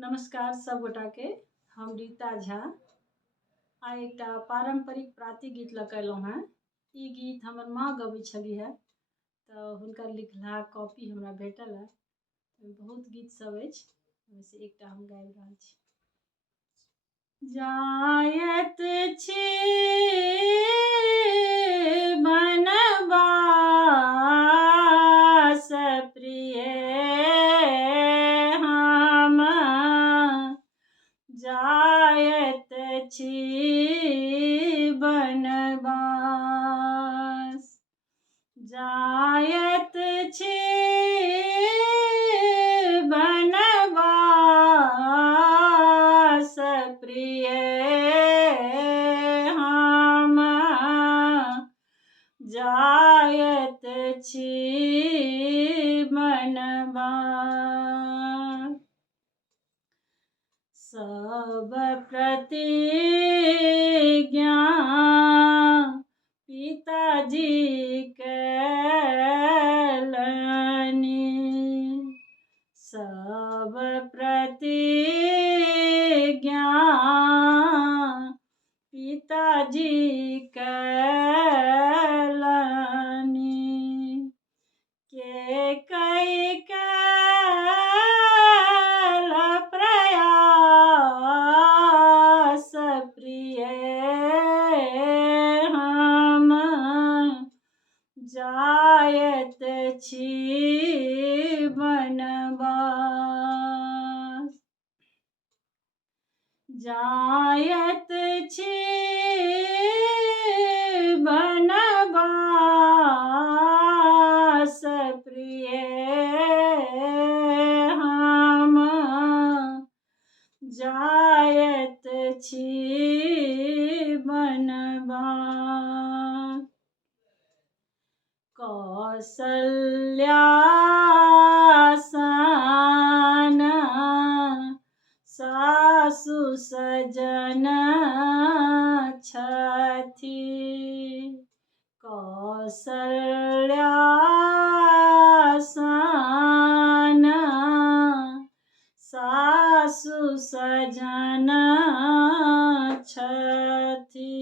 नमस्कार सब गोटा के। हम रीता झा आइ एक पारंपरिक प्राति गीत लऽ कऽ अयलहुँ हेँ। ई गीत हमर माँ गबै छलीह है, तऽ हुनकर लिखला कॉपी हमरा भेटल है। बहुत गीत सब अछि, ओहिमे से एकटा हम गाबि रहल छी। जायत छी बनवास प्रिय हम, जायत छी बनवास, जायत छी बनवास प्रिय हम, जायत छी बनवास। सब प्रतिज्ञा पिताजी कैलनि, सब प्रतिज्ञा पिताजी कैलनि, के कई कैल प्रयास प्रिय हम, जायत छी बनवास, जायत छी बनवास प्रिय हम, जायत छी बनवास। कौसल्या सन सासु सजन छथि, कौसल्या सन सासु सजन छथि,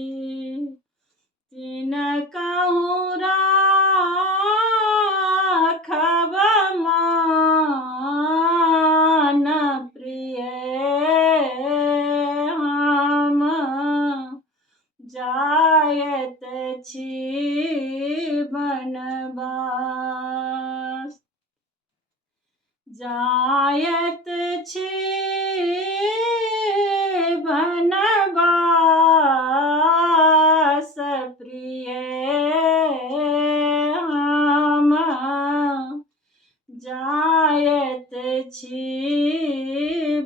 तिनकहु राखब मान प्रिय हम, जायत छी बनवास, जायत छी बनवास प्रिय हम, जायत छी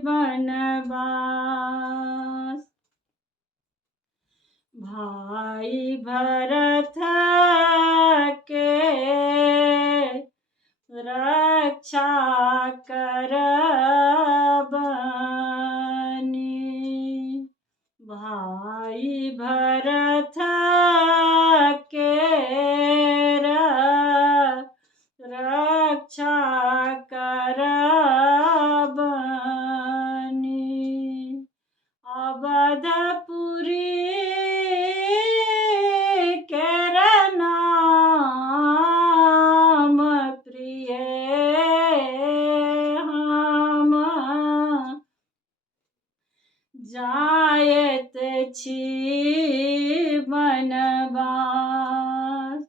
बनवास। भाई भरत के रक्षा करबनि, भाई भरत के रक्षा करबनि, अवधपुरी केर नाम प्रिय हम, जायत छी बनवास,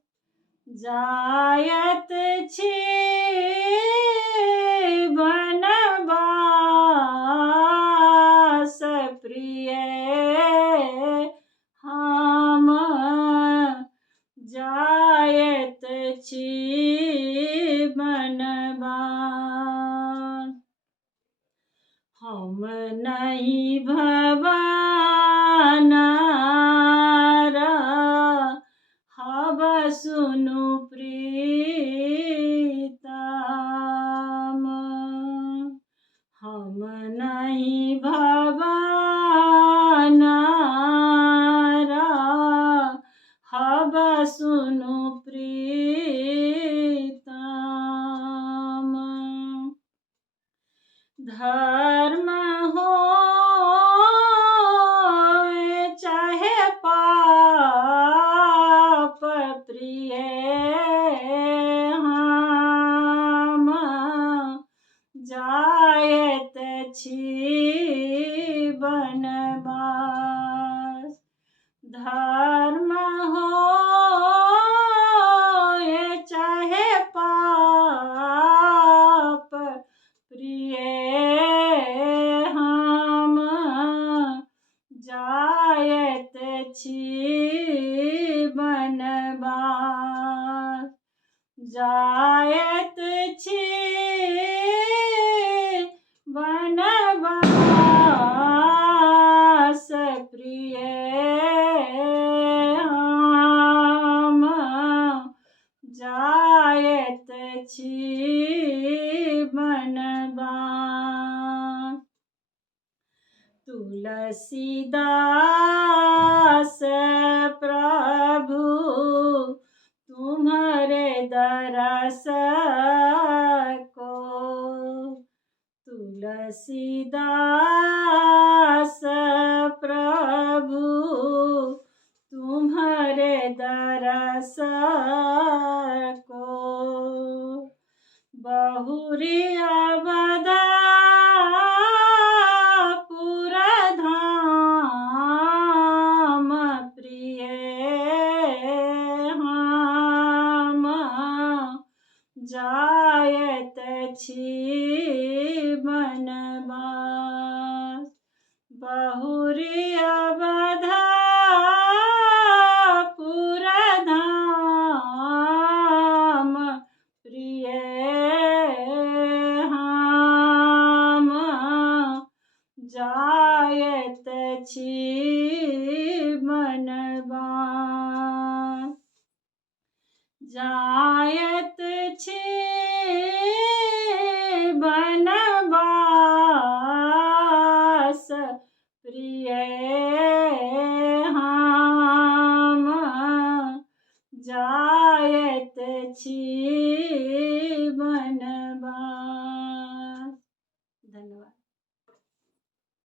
जायत छी बनवास प्रिय हम, जायत छी बनवास। हम नहीं भवन हब सुनु प्रीतम, हम नहीं भवन हब सुनु प्रीतम, धर्म छी बनवास। धर्म होए चाहे पाप, प्रिय हम जायत छी बनवास। जायत छी बनवास, प्रिय हम जायत छी बनवास। तुलसीदास प्रभु तुम्हारे दरस को। तुलसीदास प्रभु तुम्हारे दरस को। बहुरी अवधपुर धाम, प्रिय हम जायत छी बनवास। बहुरी अवधपुर धाम, प्रिय हम जायत छी बनवास। जायत छी बनवास, प्रिय हम जायत छी बनवास।